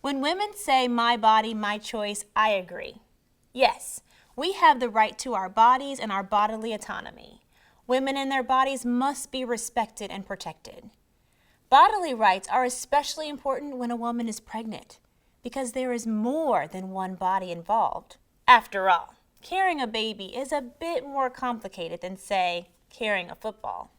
When women say my body, my choice, I agree. Yes, we have the right to our bodies and our bodily autonomy. Women and their bodies must be respected and protected. Bodily rights are especially important when a woman is pregnant, because there is more than one body involved. After all, carrying a baby is a bit more complicated than, say, carrying a football.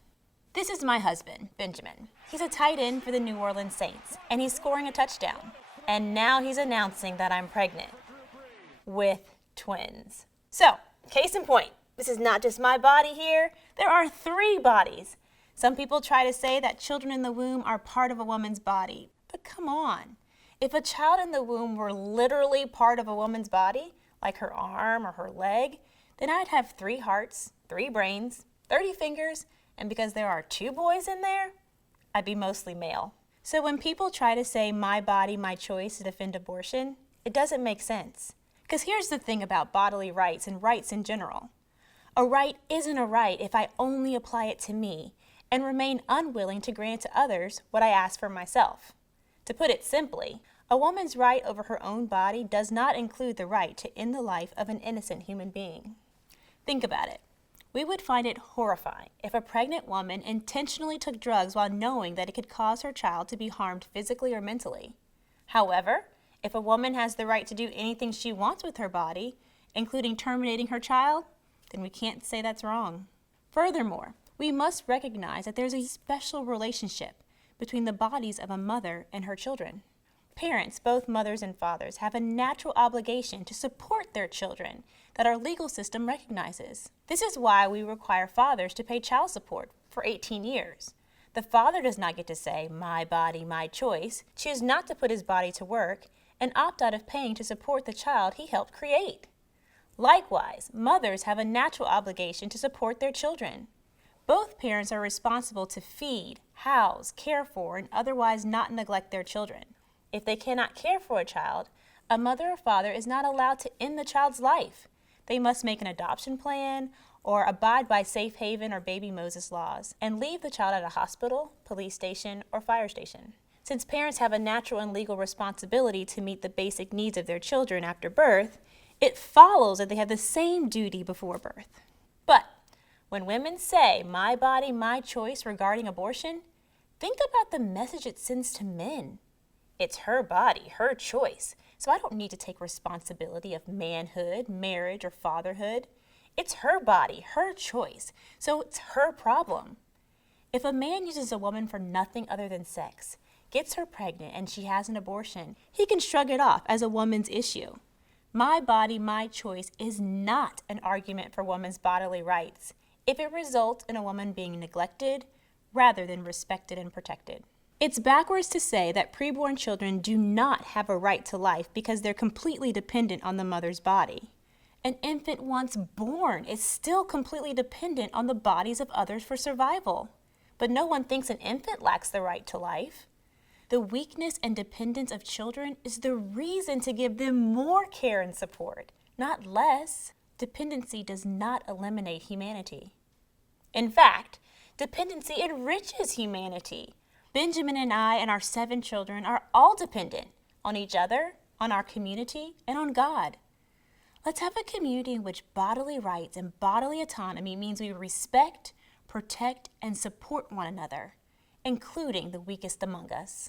This is my husband, Benjamin. He's a tight end for the New Orleans Saints, and he's scoring a touchdown. And now he's announcing that I'm pregnant with twins. So, case in point, this is not just my body here. There are 3 bodies. Some people try to say that children in the womb are part of a woman's body. But come on. If a child in the womb were literally part of a woman's body, like her arm or her leg, then I'd have 3 hearts, 3 brains, 30 fingers, and because there are 2 boys in there, I'd be mostly male. So when people try to say my body, my choice to defend abortion, it doesn't make sense. Because here's the thing about bodily rights and rights in general. A right isn't a right if I only apply it to me and remain unwilling to grant to others what I ask for myself. To put it simply, a woman's right over her own body does not include the right to end the life of an innocent human being. Think about it. We would find it horrifying if a pregnant woman intentionally took drugs while knowing that it could cause her child to be harmed physically or mentally. However, if a woman has the right to do anything she wants with her body, including terminating her child, then we can't say that's wrong. Furthermore, we must recognize that there's a special relationship between the bodies of a mother and her children. Parents, both mothers and fathers, have a natural obligation to support their children that our legal system recognizes. This is why we require fathers to pay child support for 18 years. The father does not get to say, my body, my choice, choose not to put his body to work, and opt out of paying to support the child he helped create. Likewise, mothers have a natural obligation to support their children. Both parents are responsible to feed, house, care for, and otherwise not neglect their children. If they cannot care for a child, a mother or father is not allowed to end the child's life. They must make an adoption plan or abide by safe haven or baby Moses laws and leave the child at a hospital, police station, or fire station. Since parents have a natural and legal responsibility to meet the basic needs of their children after birth, it follows that they have the same duty before birth. But when women say, my body, my choice regarding abortion, think about the message it sends to men. It's her body, her choice, so I don't need to take responsibility of manhood, marriage, or fatherhood. It's her body, her choice, so it's her problem. If a man uses a woman for nothing other than sex, gets her pregnant, and she has an abortion, he can shrug it off as a woman's issue. My body, my choice is not an argument for women's bodily rights if it results in a woman being neglected rather than respected and protected. It's backwards to say that preborn children do not have a right to life because they're completely dependent on the mother's body. An infant once born is still completely dependent on the bodies of others for survival. But no one thinks an infant lacks the right to life. The weakness and dependence of children is the reason to give them more care and support, not less. Dependency does not eliminate humanity. In fact, dependency enriches humanity. Benjamin and I and our 7 children are all dependent on each other, on our community, and on God. Let's have a community in which bodily rights and bodily autonomy means we respect, protect, and support one another, including the weakest among us.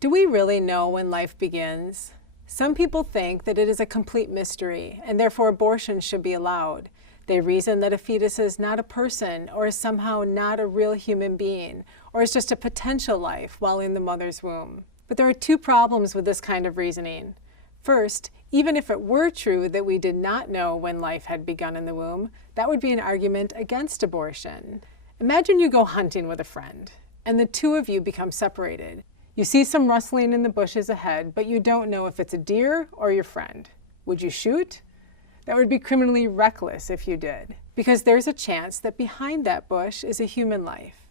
Do we really know when life begins? Some people think that it is a complete mystery, and therefore abortion should be allowed. They reason that a fetus is not a person, or is somehow not a real human being, or is just a potential life while in the mother's womb. But there are 2 problems with this kind of reasoning. First, even if it were true that we did not know when life had begun in the womb, that would be an argument against abortion. Imagine you go hunting with a friend, and the 2 of you become separated. You see some rustling in the bushes ahead, but you don't know if it's a deer or your friend. Would you shoot? That would be criminally reckless if you did, because there's a chance that behind that bush is a human life.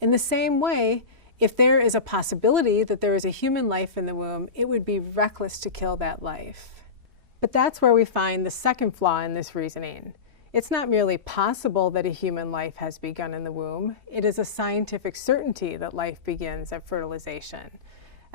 In the same way, if there is a possibility that there is a human life in the womb, it would be reckless to kill that life. But that's where we find the second flaw in this reasoning. It's not merely possible that a human life has begun in the womb. It is a scientific certainty that life begins at fertilization.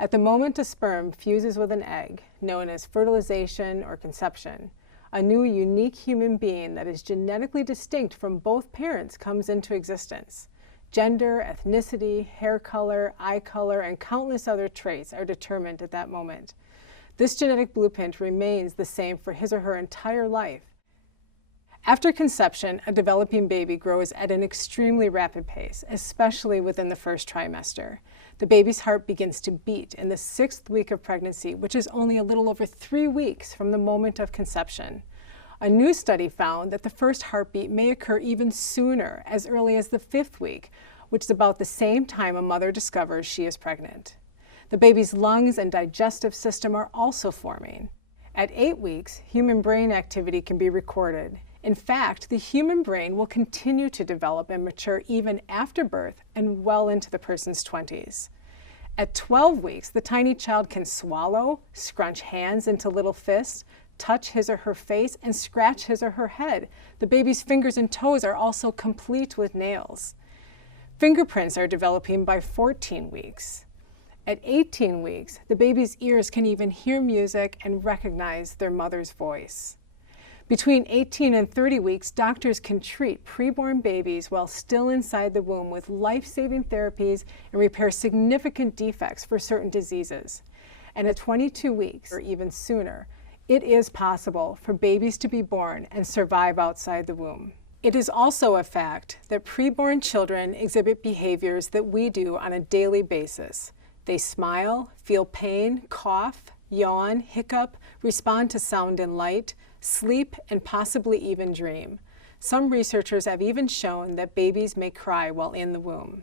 At the moment a sperm fuses with an egg, known as fertilization or conception, a new unique human being that is genetically distinct from both parents comes into existence. Gender, ethnicity, hair color, eye color, and countless other traits are determined at that moment. This genetic blueprint remains the same for his or her entire life. After conception, a developing baby grows at an extremely rapid pace, especially within the first trimester. The baby's heart begins to beat in the 6th week of pregnancy, which is only a little over 3 weeks from the moment of conception. A new study found that the first heartbeat may occur even sooner, as early as the 5th week, which is about the same time a mother discovers she is pregnant. The baby's lungs and digestive system are also forming. At 8 weeks, human brain activity can be recorded. In fact, the human brain will continue to develop and mature even after birth and well into the person's 20s. At 12 weeks, the tiny child can swallow, scrunch hands into little fists, touch his or her face, and scratch his or her head. The baby's fingers and toes are also complete with nails. Fingerprints are developing by 14 weeks. At 18 weeks, the baby's ears can even hear music and recognize their mother's voice. Between 18 and 30 weeks, doctors can treat preborn babies while still inside the womb with life-saving therapies and repair significant defects for certain diseases. And at 22 weeks, or even sooner, it is possible for babies to be born and survive outside the womb. It is also a fact that preborn children exhibit behaviors that we do on a daily basis. They smile, feel pain, cough, yawn, hiccup, respond to sound and light, sleep, and possibly even dream. Some researchers have even shown that babies may cry while in the womb.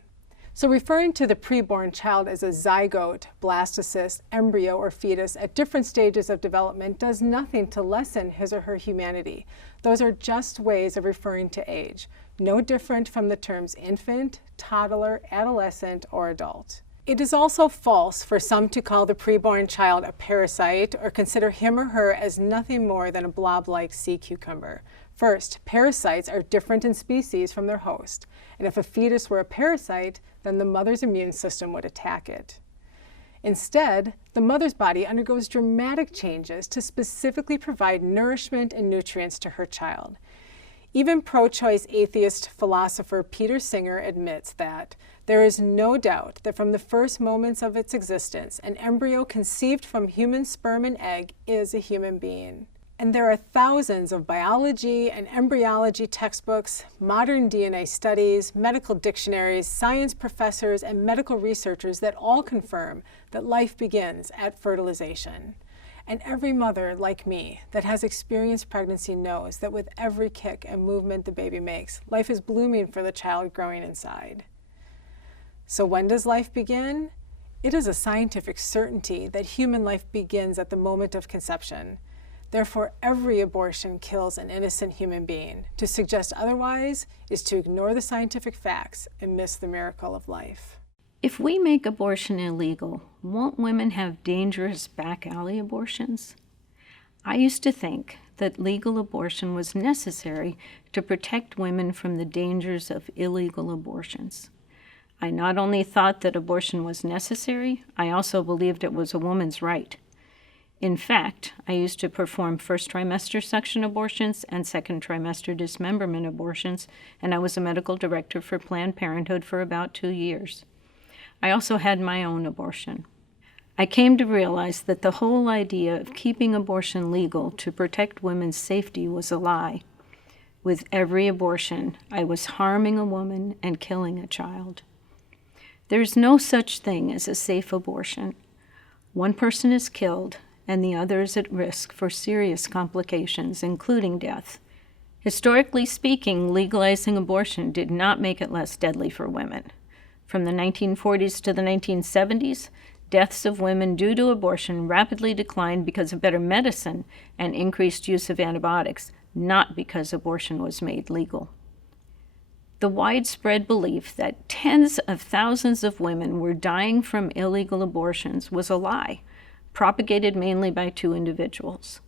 So referring to the preborn child as a zygote, blastocyst, embryo, or fetus at different stages of development does nothing to lessen his or her humanity. Those are just ways of referring to age, no different from the terms infant, toddler, adolescent, or adult. It is also false for some to call the preborn child a parasite or consider him or her as nothing more than a blob-like sea cucumber. First, parasites are different in species from their host, and if a fetus were a parasite, then the mother's immune system would attack it. Instead, the mother's body undergoes dramatic changes to specifically provide nourishment and nutrients to her child. Even pro-choice atheist philosopher Peter Singer admits that there is no doubt that from the first moments of its existence, an embryo conceived from human sperm and egg is a human being. And there are thousands of biology and embryology textbooks, modern DNA studies, medical dictionaries, science professors, and medical researchers that all confirm that life begins at fertilization. And every mother, like me, that has experienced pregnancy knows that with every kick and movement the baby makes, life is blooming for the child growing inside. So when does life begin? It is a scientific certainty that human life begins at the moment of conception. Therefore, every abortion kills an innocent human being. To suggest otherwise is to ignore the scientific facts and miss the miracle of life. If we make abortion illegal, won't women have dangerous back alley abortions? I used to think that legal abortion was necessary to protect women from the dangers of illegal abortions. I not only thought that abortion was necessary, I also believed it was a woman's right. In fact, I used to perform first trimester suction abortions and second trimester dismemberment abortions, and I was a medical director for Planned Parenthood for about 2 years. I also had my own abortion. I came to realize that the whole idea of keeping abortion legal to protect women's safety was a lie. With every abortion, I was harming a woman and killing a child. There's no such thing as a safe abortion. One person is killed, and the other is at risk for serious complications, including death. Historically speaking, legalizing abortion did not make it less deadly for women. From the 1940s to the 1970s, deaths of women due to abortion rapidly declined because of better medicine and increased use of antibiotics, not because abortion was made legal. The widespread belief that tens of thousands of women were dying from illegal abortions was a lie, propagated mainly by 2 individuals.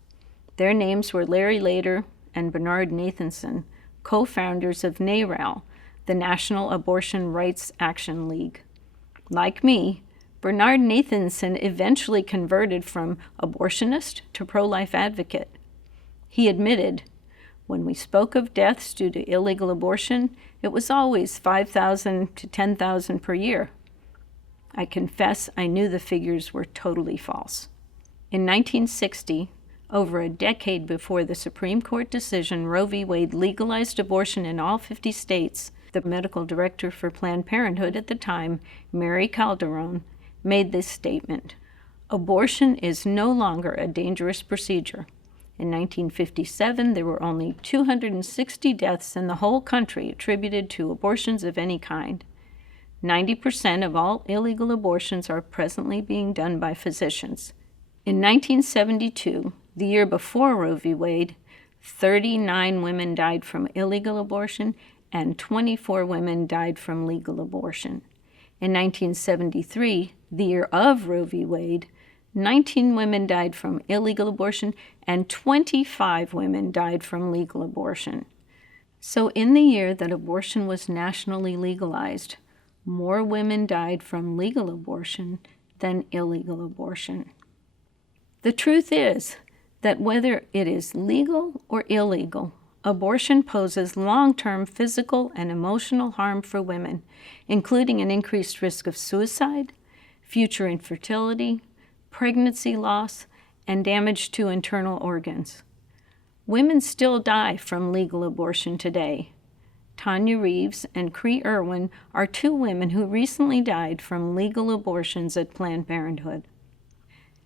Their names were Larry Lader and Bernard Nathanson, co-founders of NARAL, the National Abortion Rights Action League. Like me, Bernard Nathanson eventually converted from abortionist to pro-life advocate. He admitted, "When we spoke of deaths due to illegal abortion, it was always 5,000 to 10,000 per year. I confess I knew the figures were totally false." In 1960, over a decade before the Supreme Court decision Roe v. Wade legalized abortion in all 50 states, the medical director for Planned Parenthood at the time, Mary Calderon, made this statement: "Abortion is no longer a dangerous procedure. In 1957, there were only 260 deaths in the whole country attributed to abortions of any kind. 90% of all illegal abortions are presently being done by physicians. In 1972, the year before Roe v. Wade, 39 women died from illegal abortion and 24 women died from legal abortion. In 1973, the year of Roe v. Wade, 19 women died from illegal abortion and 25 women died from legal abortion. So in the year that abortion was nationally legalized, more women died from legal abortion than illegal abortion. The truth is that whether it is legal or illegal, abortion poses long-term physical and emotional harm for women, including an increased risk of suicide, future infertility, pregnancy loss, and damage to internal organs. Women still die from legal abortion today. Tanya Reeves and Cree Irwin are two women who recently died from legal abortions at Planned Parenthood.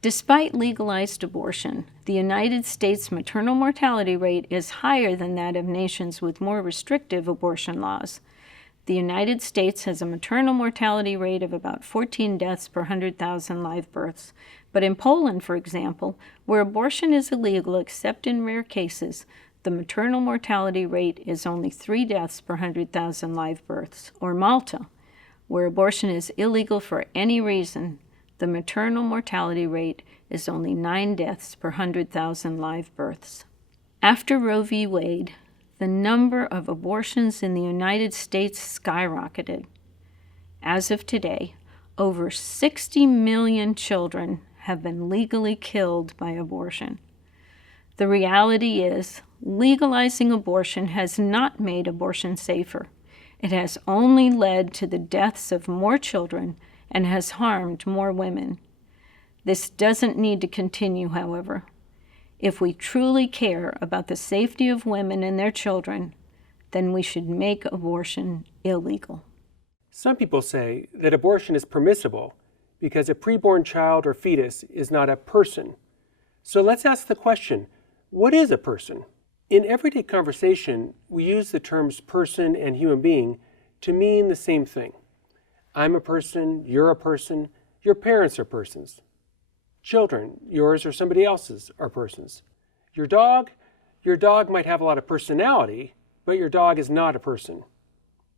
Despite legalized abortion, the United States maternal mortality rate is higher than that of nations with more restrictive abortion laws. The United States has a maternal mortality rate of about 14 deaths per 100,000 live births. But in Poland, for example, where abortion is illegal except in rare cases, the maternal mortality rate is only 3 deaths per 100,000 live births. Or Malta, where abortion is illegal for any reason, the maternal mortality rate is only 9 deaths per 100,000 live births. After Roe v. Wade, the number of abortions in the United States skyrocketed. As of today, over 60 million children have been legally killed by abortion. The reality is, legalizing abortion has not made abortion safer. It has only led to the deaths of more children and has harmed more women. This doesn't need to continue, however. If we truly care about the safety of women and their children, then we should make abortion illegal. Some people say that abortion is permissible because a preborn child or fetus is not a person. So let's ask the question, what is a person? In everyday conversation, we use the terms person and human being to mean the same thing. I'm a person, you're a person, your parents are persons. Children, yours or somebody else's, are persons. Your dog might have a lot of personality, but your dog is not a person.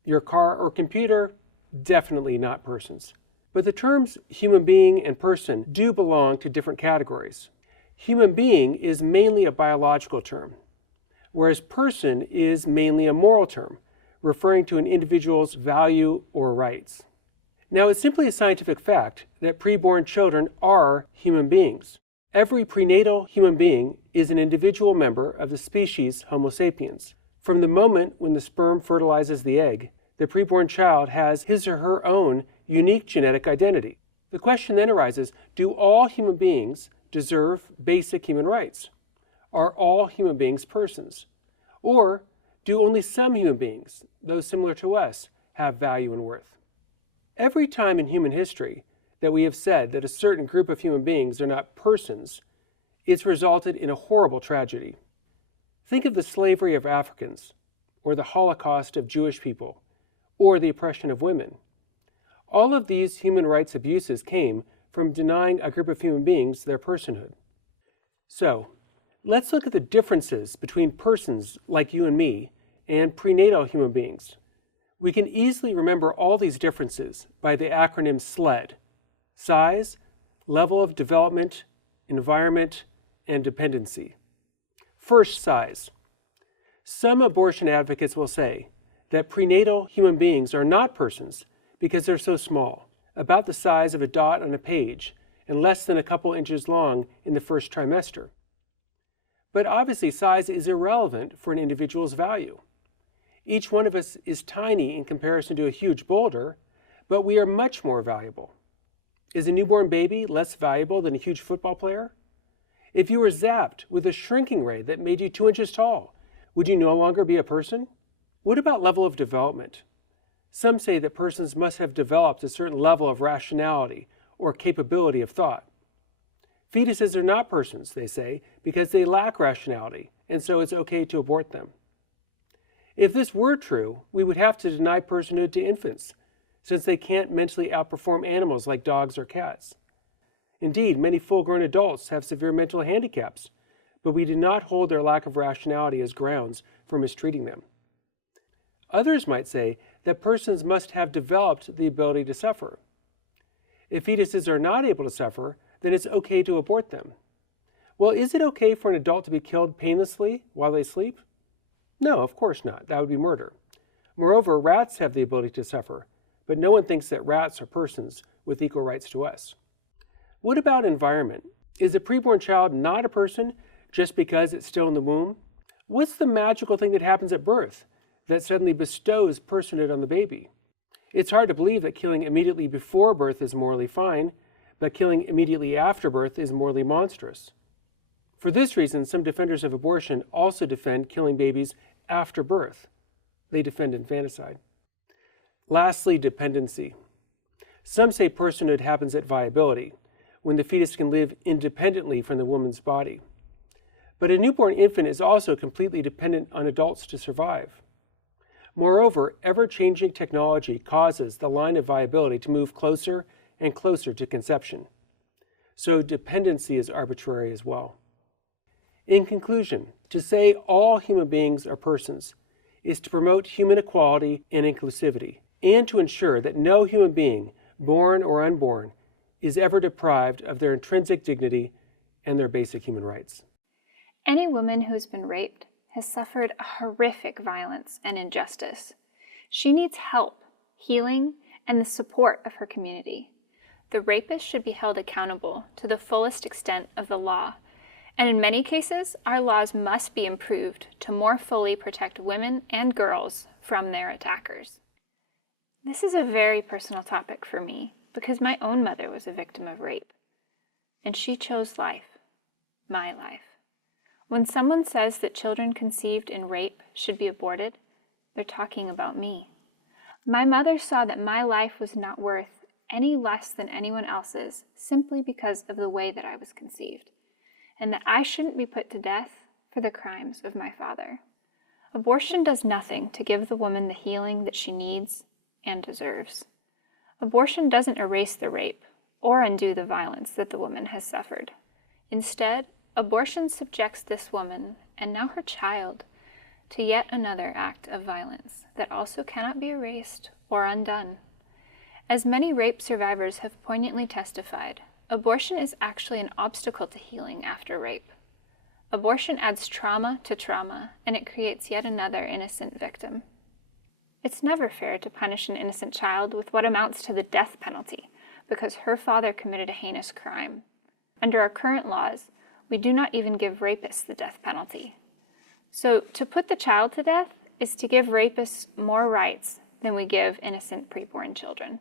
Your car or computer, definitely not persons. But the terms human being and person do belong to different categories. Human being is mainly a biological term, whereas person is mainly a moral term, referring to an individual's value or rights. Now, it's simply a scientific fact that preborn children are human beings. Every prenatal human being is an individual member of the species Homo sapiens. From the moment when the sperm fertilizes the egg, the preborn child has his or her own unique genetic identity. The question then arises, do all human beings deserve basic human rights? Are all human beings persons? Or do only some human beings, those similar to us, have value and worth? Every time in human history that we have said that a certain group of human beings are not persons, it's resulted in a horrible tragedy. Think of the slavery of Africans, or the Holocaust of Jewish people, or the oppression of women. All of these human rights abuses came from denying a group of human beings their personhood. So, let's look at the differences between persons like you and me and prenatal human beings. We can easily remember all these differences by the acronym SLED: size, level of development, environment, and dependency. First, size. Some abortion advocates will say that prenatal human beings are not persons because they're so small. about the size of a dot on a page and less than a couple inches long in the first trimester. But obviously, size is irrelevant for an individual's value. Each one of us is tiny in comparison to a huge boulder, but we are much more valuable. Is a newborn baby less valuable than a huge football player? If you were zapped with a shrinking ray that made you 2 inches tall, would you no longer be a person? What about level of development? Some say that persons must have developed a certain level of rationality or capability of thought. Fetuses are not persons, they say, because they lack rationality, and so it's okay to abort them. If this were true, we would have to deny personhood to infants, since they can't mentally outperform animals like dogs or cats. Indeed, many full-grown adults have severe mental handicaps, but we do not hold their lack of rationality as grounds for mistreating them. Others might say that persons must have developed the ability to suffer. If fetuses are not able to suffer, then it's okay to abort them. Well, is it okay for an adult to be killed painlessly while they sleep? No, of course not. That would be murder. Moreover, rats have the ability to suffer, but no one thinks that rats are persons with equal rights to us. What about environment? Is a preborn child not a person just because it's still in the womb? What's the magical thing that happens at birth that suddenly bestows personhood on the baby? It's hard to believe that killing immediately before birth is morally fine, but killing immediately after birth is morally monstrous. For this reason, some defenders of abortion also defend killing babies after birth. They defend infanticide. Lastly, dependency. Some say personhood happens at viability, when the fetus can live independently from the woman's body. But a newborn infant is also completely dependent on adults to survive. Moreover, ever-changing technology causes the line of viability to move closer and closer to conception. So dependency is arbitrary as well. In conclusion, to say all human beings are persons is to promote human equality and inclusivity, and to ensure that no human being, born or unborn, is ever deprived of their intrinsic dignity and their basic human rights. Any woman who's been raped has suffered a horrific violence and injustice. She needs help, healing, and the support of her community. The rapist should be held accountable to the fullest extent of the law, and in many cases, our laws must be improved to more fully protect women and girls from their attackers. This is a very personal topic for me because my own mother was a victim of rape, and she chose life, my life. When someone says that children conceived in rape should be aborted, they're talking about me. My mother saw that my life was not worth any less than anyone else's simply because of the way that I was conceived, and that I shouldn't be put to death for the crimes of my father. Abortion does nothing to give the woman the healing that she needs and deserves. Abortion doesn't erase the rape or undo the violence that the woman has suffered. Instead, abortion subjects this woman, and now her child, to yet another act of violence that also cannot be erased or undone. As many rape survivors have poignantly testified, abortion is actually an obstacle to healing after rape. Abortion adds trauma to trauma, and it creates yet another innocent victim. It's never fair to punish an innocent child with what amounts to the death penalty because her father committed a heinous crime. Under our current laws, we do not even give rapists the death penalty. So to put the child to death is to give rapists more rights than we give innocent preborn children.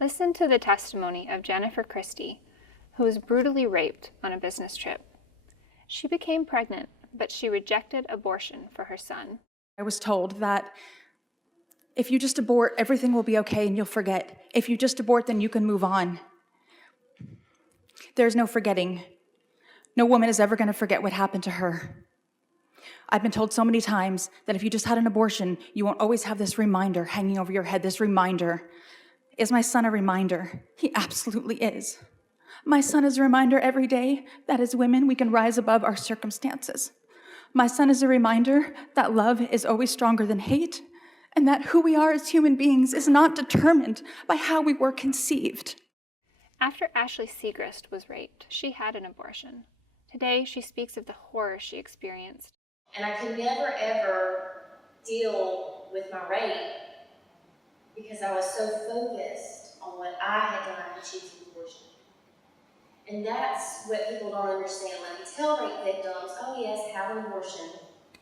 Listen to the testimony of Jennifer Christie, who was brutally raped on a business trip. She became pregnant, but she rejected abortion for her son. I was told that if you just abort, everything will be okay and you'll forget. If you just abort, then you can move on. There's no forgetting. No woman is ever going to forget what happened to her. I've been told so many times that if you just had an abortion, you won't always have this reminder hanging over your head, this reminder. Is my son a reminder? He absolutely is. My son is a reminder every day that as women, we can rise above our circumstances. My son is a reminder that love is always stronger than hate, and that who we are as human beings is not determined by how we were conceived. After Ashley Segrist was raped, she had an abortion. Today, she speaks of the horror she experienced. And I could never, ever deal with my rape because I was so focused on what what I had done in choosing abortion. And that's what people don't understand. Like, we tell rape victims, oh yes, have an abortion,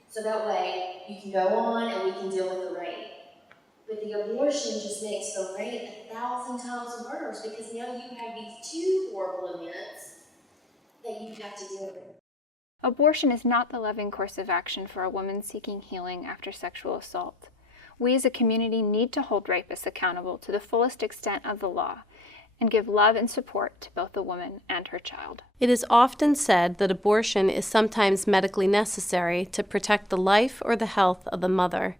so that way you can go on and we can deal with the rape. But the abortion just makes the rape 1,000 times worse, because now you have these two horrible events that you have to deal with. Abortion is not the loving course of action for a woman seeking healing after sexual assault. We as a community need to hold rapists accountable to the fullest extent of the law and give love and support to both the woman and her child. It is often said that abortion is sometimes medically necessary to protect the life or the health of the mother.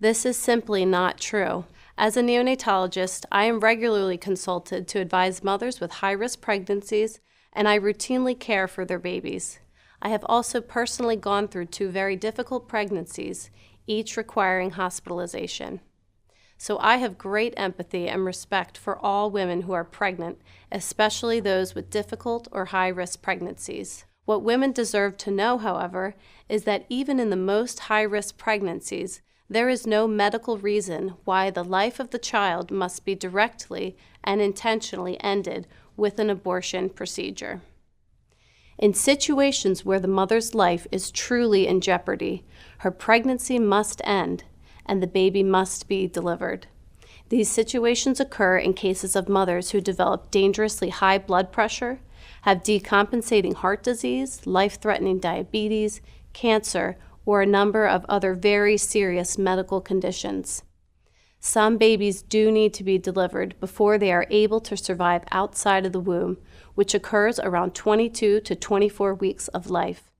This is simply not true. As a neonatologist, I am regularly consulted to advise mothers with high-risk pregnancies, and I routinely care for their babies. I have also personally gone through 2 very difficult pregnancies, each requiring hospitalization. So I have great empathy and respect for all women who are pregnant, especially those with difficult or high-risk pregnancies. What women deserve to know, however, is that even in the most high-risk pregnancies, there is no medical reason why the life of the child must be directly and intentionally ended with an abortion procedure. In situations where the mother's life is truly in jeopardy, her pregnancy must end and the baby must be delivered. These situations occur in cases of mothers who develop dangerously high blood pressure, have decompensating heart disease, life-threatening diabetes, cancer, or a number of other very serious medical conditions. Some babies do need to be delivered before they are able to survive outside of the womb, which occurs around 22 to 24 weeks of life.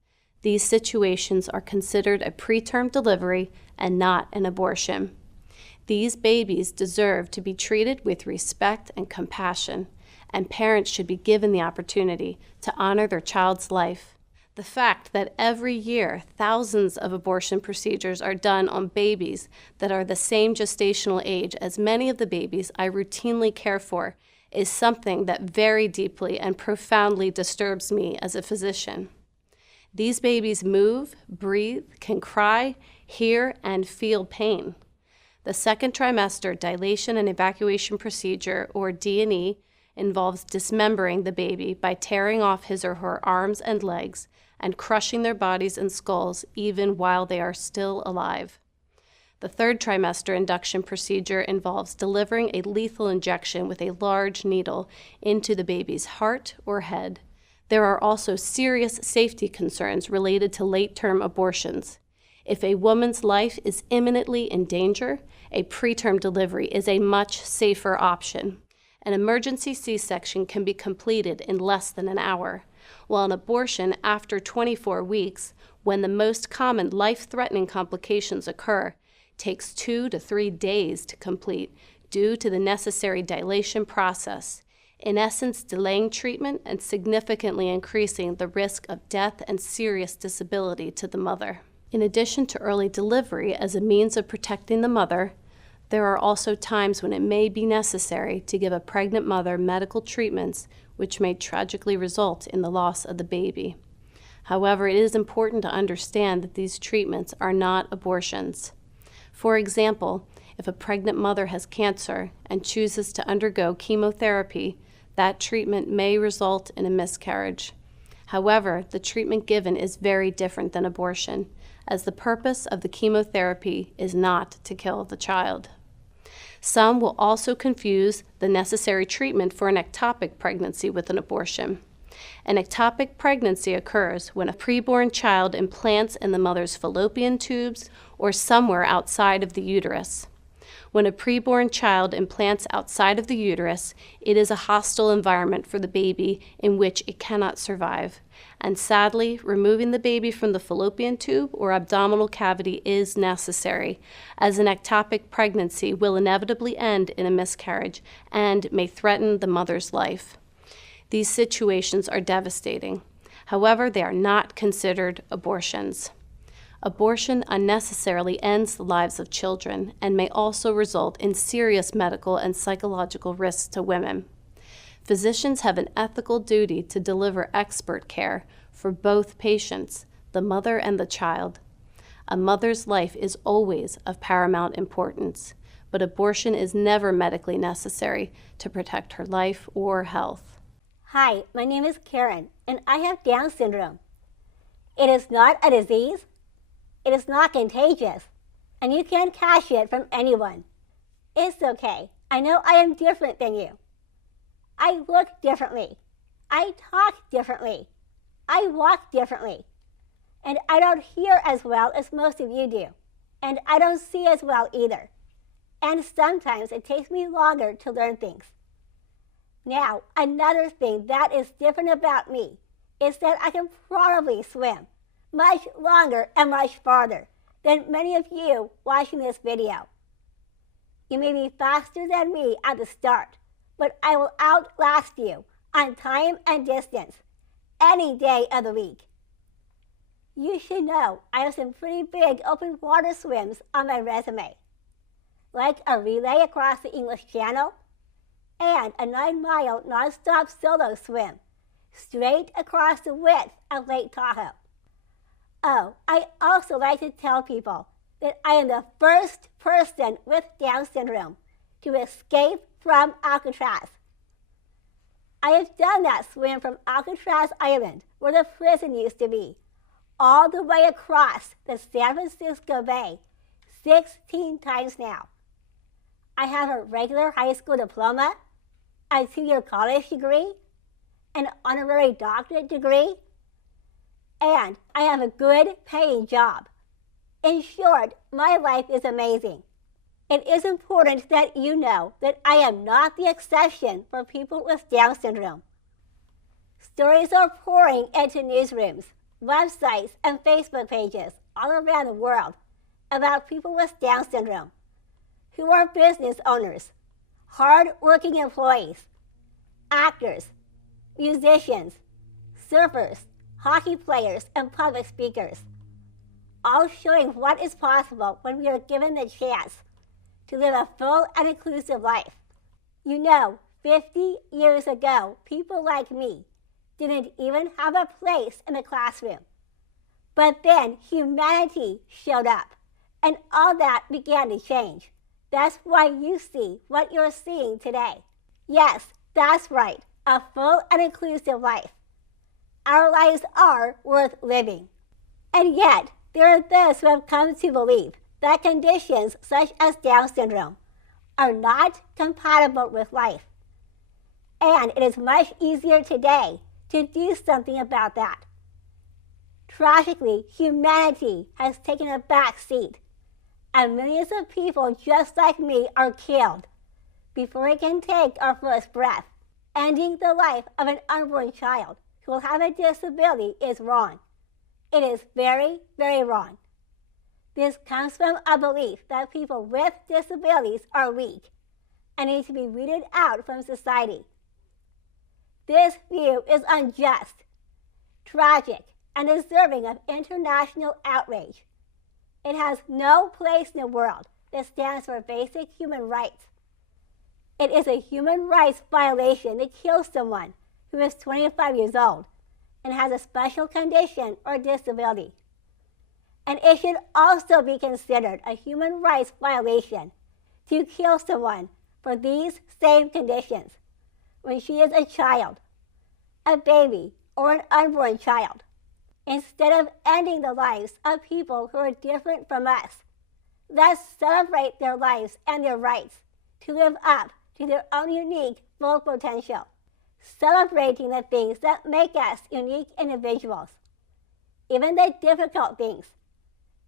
These situations are considered a preterm delivery and not an abortion. These babies deserve to be treated with respect and compassion, and parents should be given the opportunity to honor their child's life. The fact that every year thousands of abortion procedures are done on babies that are the same gestational age as many of the babies I routinely care for is something that very deeply and profoundly disturbs me as a physician. These babies move, breathe, can cry, hear, and feel pain. The second trimester dilation and evacuation procedure, or D&E, involves dismembering the baby by tearing off his or her arms and legs and crushing their bodies and skulls even while they are still alive. The third trimester induction procedure involves delivering a lethal injection with a large needle into the baby's heart or head. There are also serious safety concerns related to late-term abortions. If a woman's life is imminently in danger, a preterm delivery is a much safer option. An emergency C-section can be completed in less than an hour, while an abortion after 24 weeks, when the most common life-threatening complications occur, takes 2 to 3 days to complete due to the necessary dilation process, in essence delaying treatment and significantly increasing the risk of death and serious disability to the mother. In addition to early delivery as a means of protecting the mother, there are also times when it may be necessary to give a pregnant mother medical treatments which may tragically result in the loss of the baby. However, it is important to understand that these treatments are not abortions. For example, if a pregnant mother has cancer and chooses to undergo chemotherapy, that treatment may result in a miscarriage. However, the treatment given is very different than abortion, as the purpose of the chemotherapy is not to kill the child. Some will also confuse the necessary treatment for an ectopic pregnancy with an abortion. An ectopic pregnancy occurs when a preborn child implants in the mother's fallopian tubes or somewhere outside of the uterus. When a preborn child implants outside of the uterus, it is a hostile environment for the baby in which it cannot survive. And sadly, removing the baby from the fallopian tube or abdominal cavity is necessary, as an ectopic pregnancy will inevitably end in a miscarriage and may threaten the mother's life. These situations are devastating. However, they are not considered abortions. Abortion unnecessarily ends the lives of children and may also result in serious medical and psychological risks to women. Physicians have an ethical duty to deliver expert care for both patients, the mother and the child. A mother's life is always of paramount importance, but abortion is never medically necessary to protect her life or health. Hi, my name is Karen, and I have Down syndrome. It is not a disease, it is not contagious, and you can't catch it from anyone. It's okay. I know I am different than you. I look differently. I talk differently. I walk differently. And I don't hear as well as most of you do. And I don't see as well either. And sometimes it takes me longer to learn things. Now, another thing that is different about me is that I can probably swim much longer and much farther than many of you watching this video. You may be faster than me at the start, but I will outlast you on time and distance any day of the week. You should know I have some pretty big open water swims on my resume, like a relay across the English Channel and a 9-mile non-stop solo swim straight across the width of Lake Tahoe. Oh, I also like to tell people that I am the first person with Down syndrome to escape from Alcatraz. I have done that swim from Alcatraz Island, where the prison used to be, all the way across the San Francisco Bay 16 times now. I have a regular high school diploma, a 2-year college degree, an honorary doctorate degree, and I have a good paying job. In short, my life is amazing. It is important that you know that I am not the exception for people with Down syndrome. Stories are pouring into newsrooms, websites, and Facebook pages all around the world about people with Down syndrome who are business owners, hard-working employees, actors, musicians, surfers, hockey players, and public speakers, all showing what is possible when we are given the chance to live a full and inclusive life. You know, 50 years ago, people like me didn't even have a place in the classroom. But then humanity showed up, and all that began to change. That's why you see what you're seeing today. Yes, that's right, a full and inclusive life. Our lives are worth living. And yet, there are those who have come to believe that conditions such as Down syndrome are not compatible with life. And it is much easier today to do something about that. Tragically, humanity has taken a back seat, and millions of people just like me are killed before we can take our first breath. Ending the life of an unborn child who will have a disability is wrong. It is very, very wrong. This comes from a belief that people with disabilities are weak and need to be weeded out from society. This view is unjust, tragic, and deserving of international outrage. It has no place in the world that stands for basic human rights. It is a human rights violation to kill someone who is 25 years old and has a special condition or disability. And it should also be considered a human rights violation to kill someone for these same conditions when she is a child, a baby, or an unborn child. Instead of ending the lives of people who are different from us, let's celebrate their lives and their rights to live up to their own unique full potential, celebrating the things that make us unique individuals, even the difficult things.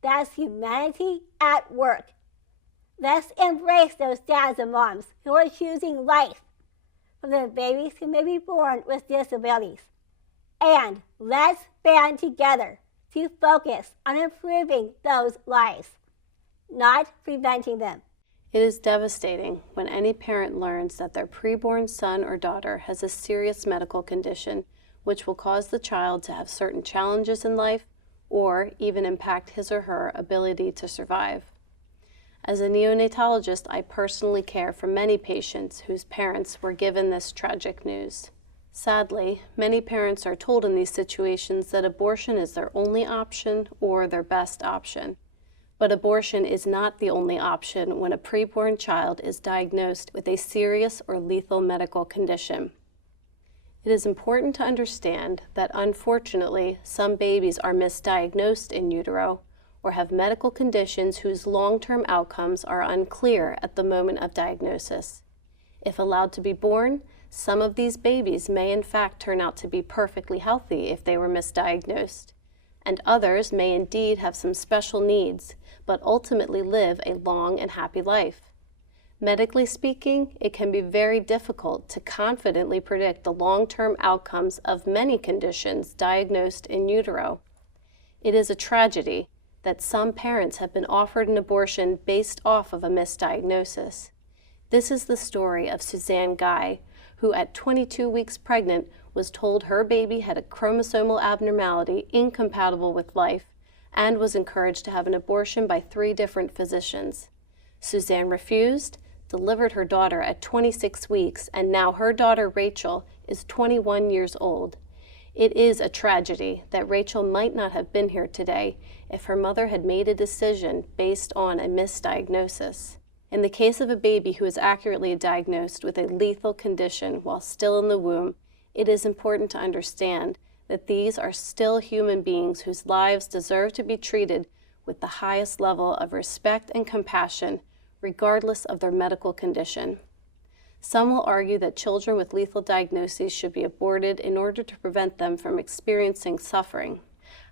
That's humanity at work. Let's embrace those dads and moms who are choosing life for the babies who may be born with disabilities. And let's band together to focus on improving those lives, not preventing them. It is devastating when any parent learns that their preborn son or daughter has a serious medical condition which will cause the child to have certain challenges in life or even impact his or her ability to survive. As a neonatologist, I personally care for many patients whose parents were given this tragic news. Sadly, many parents are told in these situations that abortion is their only option or their best option. But abortion is not the only option when a preborn child is diagnosed with a serious or lethal medical condition. It is important to understand that unfortunately, some babies are misdiagnosed in utero or have medical conditions whose long-term outcomes are unclear at the moment of diagnosis. If allowed to be born, some of these babies may in fact turn out to be perfectly healthy if they were misdiagnosed, and others may indeed have some special needs, but ultimately live a long and happy life. Medically speaking, it can be very difficult to confidently predict the long-term outcomes of many conditions diagnosed in utero. It is a tragedy that some parents have been offered an abortion based off of a misdiagnosis. This is the story of Suzanne Guy, who at 22 weeks pregnant was told her baby had a chromosomal abnormality incompatible with life and was encouraged to have an abortion by 3 different physicians. Suzanne refused, delivered her daughter at 26 weeks, and now her daughter Rachel is 21 years old. It is a tragedy that Rachel might not have been here today if her mother had made a decision based on a misdiagnosis. In the case of a baby who is accurately diagnosed with a lethal condition while still in the womb, it is important to understand that these are still human beings whose lives deserve to be treated with the highest level of respect and compassion, regardless of their medical condition. Some will argue that children with lethal diagnoses should be aborted in order to prevent them from experiencing suffering.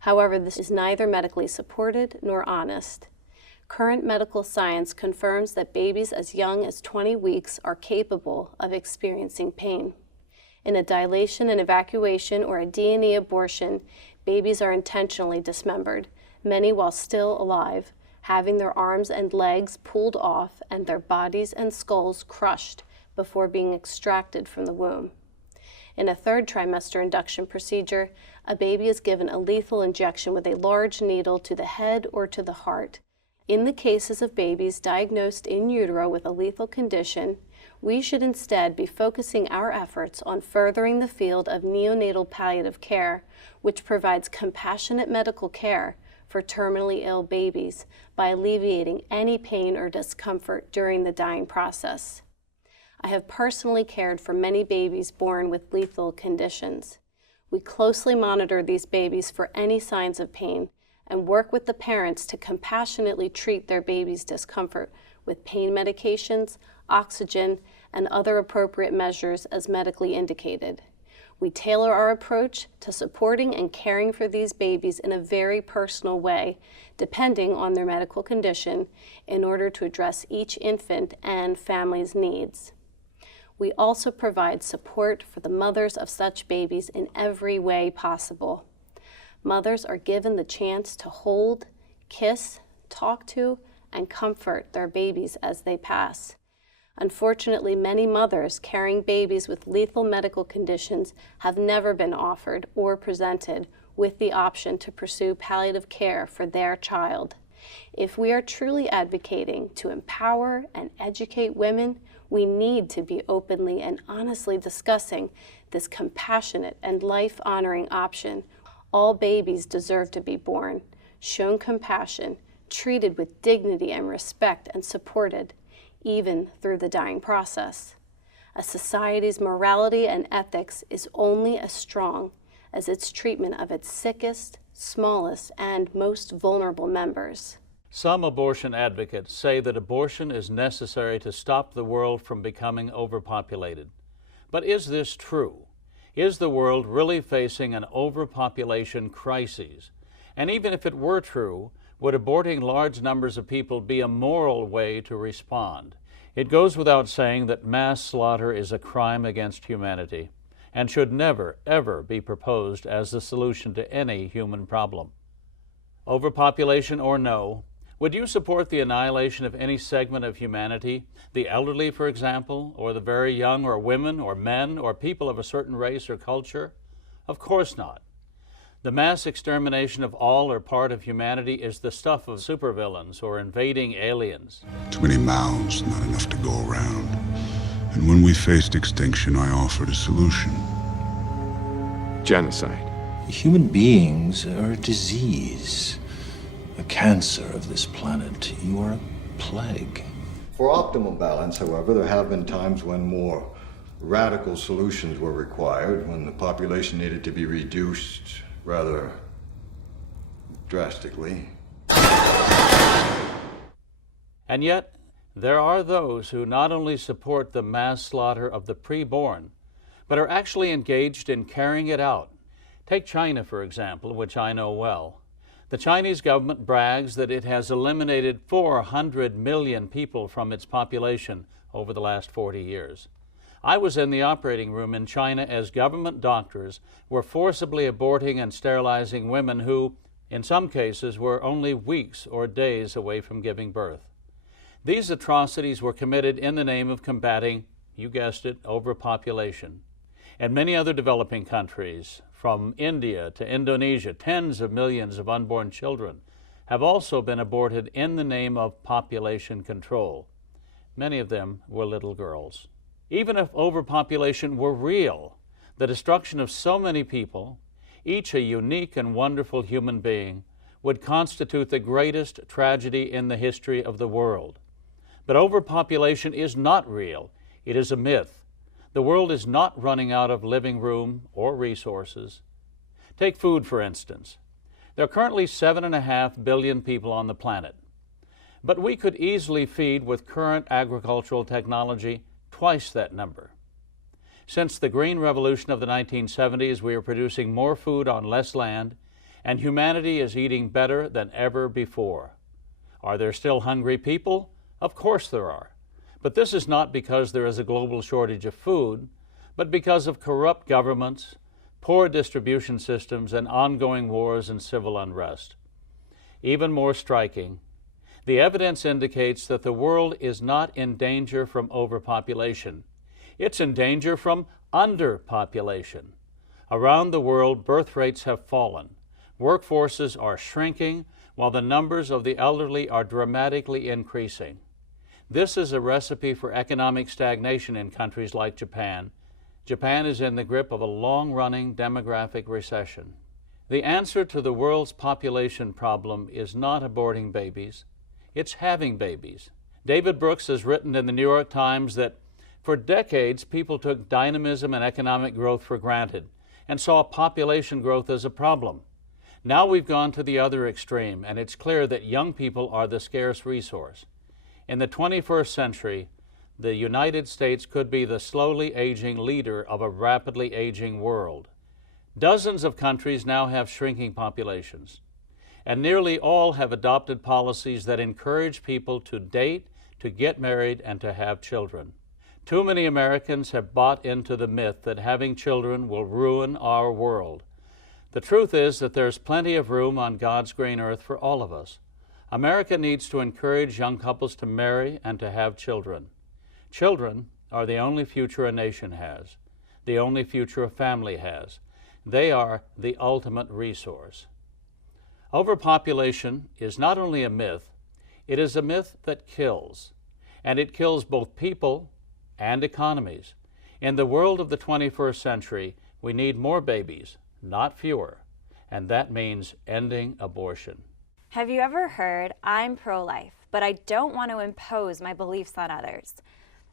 However, this is neither medically supported nor honest. Current medical science confirms that babies as young as 20 weeks are capable of experiencing pain. In a dilation and evacuation or a D&E abortion, babies are intentionally dismembered, many while still alive, having their arms and legs pulled off and their bodies and skulls crushed before being extracted from the womb. In a 3rd trimester induction procedure, a baby is given a lethal injection with a large needle to the head or to the heart. In the cases of babies diagnosed in utero with a lethal condition, we should instead be focusing our efforts on furthering the field of neonatal palliative care, which provides compassionate medical care for terminally ill babies by alleviating any pain or discomfort during the dying process. I have personally cared for many babies born with lethal conditions. We closely monitor these babies for any signs of pain and work with the parents to compassionately treat their baby's discomfort with pain medications, oxygen, and other appropriate measures as medically indicated. We tailor our approach to supporting and caring for these babies in a very personal way, depending on their medical condition, in order to address each infant and family's needs. We also provide support for the mothers of such babies in every way possible. Mothers are given the chance to hold, kiss, talk to, and comfort their babies as they pass. Unfortunately, many mothers carrying babies with lethal medical conditions have never been offered or presented with the option to pursue palliative care for their child. If we are truly advocating to empower and educate women, we need to be openly and honestly discussing this compassionate and life-honoring option. All babies deserve to be born, shown compassion, treated with dignity and respect, and supported, even through the dying process. A society's morality and ethics is only as strong as its treatment of its sickest, smallest, and most vulnerable members. Some abortion advocates say that abortion is necessary to stop the world from becoming overpopulated. But is this true? Is the world really facing an overpopulation crisis? And even if it were true, would aborting large numbers of people be a moral way to respond? It goes without saying that mass slaughter is a crime against humanity and should never, ever be proposed as the solution to any human problem. Overpopulation or no, would you support the annihilation of any segment of humanity, the elderly, for example, or the very young, or women, or men, or people of a certain race or culture? Of course not. The mass extermination of all or part of humanity is the stuff of supervillains or invading aliens. Too many mouths, not enough to go around. And when we faced extinction, I offered a solution. Genocide. Human beings are a disease. a cancer of this planet. You are a plague. For optimal balance, however, there have been times when more radical solutions were required, when the population needed to be reduced rather drastically. And yet, there are those who not only support the mass slaughter of the preborn, but are actually engaged in carrying it out. Take China, for example, which I know well. The Chinese government brags that it has eliminated 400 million people from its population over the last 40 years. I was in the operating room in China as government doctors were forcibly aborting and sterilizing women who, in some cases, were only weeks or days away from giving birth. These atrocities were committed in the name of combating, you guessed it, overpopulation. In many other developing countries, from India to Indonesia, tens of millions of unborn children have also been aborted in the name of population control. Many of them were little girls. Even if overpopulation were real, the destruction of so many people, each a unique and wonderful human being, would constitute the greatest tragedy in the history of the world. But overpopulation is not real. It is a myth. The world is not running out of living room or resources. Take food, for instance. There are currently 7.5 billion people on the planet. But we could easily feed, with current agricultural technology, twice that number. Since the Green Revolution of the 1970s, we are producing more food on less land, and humanity is eating better than ever before. Are there still hungry people? Of course there are. But this is not because there is a global shortage of food, but because of corrupt governments, poor distribution systems, and ongoing wars and civil unrest. Even more striking, the evidence indicates that the world is not in danger from overpopulation. It's in danger from underpopulation. Around the world, birth rates have fallen. Workforces are shrinking, while the numbers of the elderly are dramatically increasing. This is a recipe for economic stagnation in countries like Japan. Japan is in the grip of a long-running demographic recession. The answer to the world's population problem is not aborting babies, it's having babies. David Brooks has written in the New York Times that for decades people took dynamism and economic growth for granted and saw population growth as a problem. Now we've gone to the other extreme, and it's clear that young people are the scarce resource. In the 21st century, the United States could be the slowly aging leader of a rapidly aging world. Dozens of countries now have shrinking populations, and nearly all have adopted policies that encourage people to date, to get married, and to have children. Too many Americans have bought into the myth that having children will ruin our world. The truth is that there's plenty of room on God's green earth for all of us. America needs to encourage young couples to marry and to have children. Children are the only future a nation has, the only future a family has. They are the ultimate resource. Overpopulation is not only a myth, it is a myth that kills, and it kills both people and economies. In the world of the 21st century, we need more babies, not fewer, and that means ending abortion. Have you ever heard, I'm pro-life, but I don't want to impose my beliefs on others?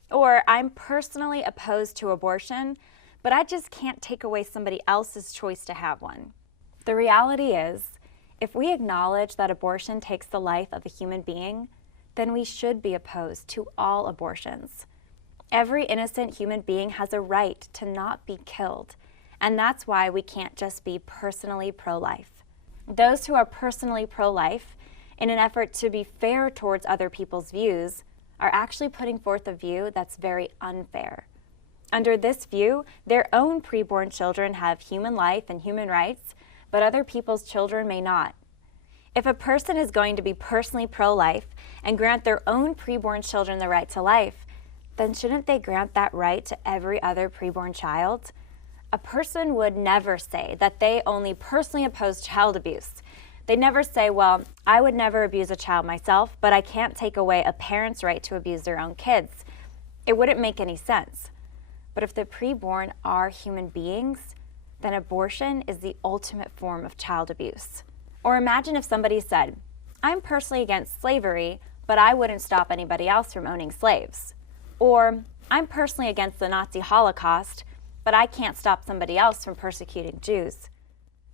Or I'm personally opposed to abortion, but I just can't take away somebody else's choice to have one. The reality is, if we acknowledge that abortion takes the life of a human being, then we should be opposed to all abortions. Every innocent human being has a right to not be killed, and that's why we can't just be personally pro-life. Those who are personally pro-life, in an effort to be fair towards other people's views, are actually putting forth a view that's very unfair. Under this view, their own preborn children have human life and human rights, but other people's children may not. If a person is going to be personally pro-life and grant their own preborn children the right to life, then shouldn't they grant that right to every other preborn child? A person would never say that they only personally oppose child abuse. They never say, well, I would never abuse a child myself, but I can't take away a parent's right to abuse their own kids. It wouldn't make any sense. But if the preborn are human beings, then abortion is the ultimate form of child abuse. Or imagine if somebody said, I'm personally against slavery, but I wouldn't stop anybody else from owning slaves. Or, I'm personally against the Nazi Holocaust, but I can't stop somebody else from persecuting Jews.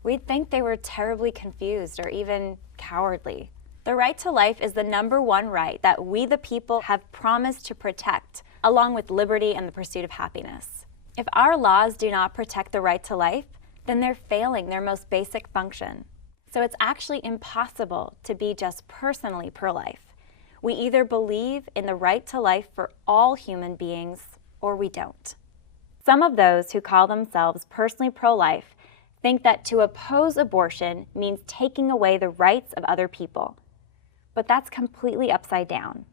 We'd think they were terribly confused or even cowardly. The right to life is the #1 right that we the people have promised to protect, along with liberty and the pursuit of happiness. If our laws do not protect the right to life, then they're failing their most basic function. So it's actually impossible to be just personally pro-life. We either believe in the right to life for all human beings, or we don't. Some of those who call themselves personally pro-life think that to oppose abortion means taking away the rights of other people. But that's completely upside down.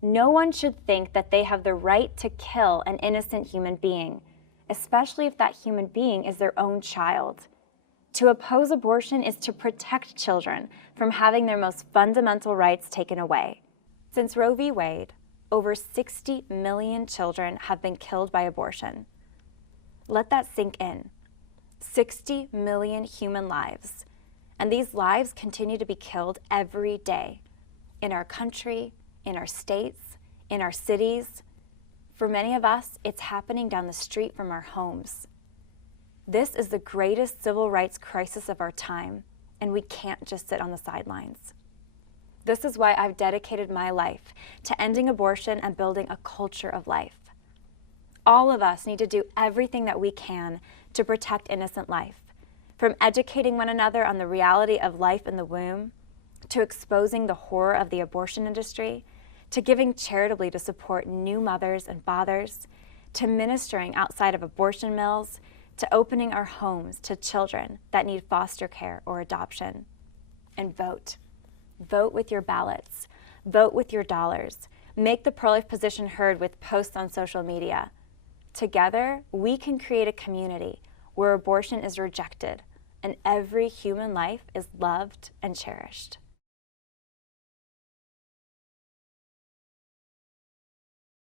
No one should think that they have the right to kill an innocent human being, especially if that human being is their own child. To oppose abortion is to protect children from having their most fundamental rights taken away. Since Roe v. Wade, over 60 million children have been killed by abortion. Let that sink in. 60 million human lives. And these lives continue to be killed every day. In our country, in our states, in our cities. For many of us, it's happening down the street from our homes. This is the greatest civil rights crisis of our time, and we can't just sit on the sidelines. This is why I've dedicated my life to ending abortion and building a culture of life. All of us need to do everything that we can to protect innocent life, from educating one another on the reality of life in the womb, to exposing the horror of the abortion industry, to giving charitably to support new mothers and fathers, to ministering outside of abortion mills, to opening our homes to children that need foster care or adoption. And vote. Vote with your ballots. Vote with your dollars. Make the pro-life position heard with posts on social media. Together, we can create a community where abortion is rejected and every human life is loved and cherished.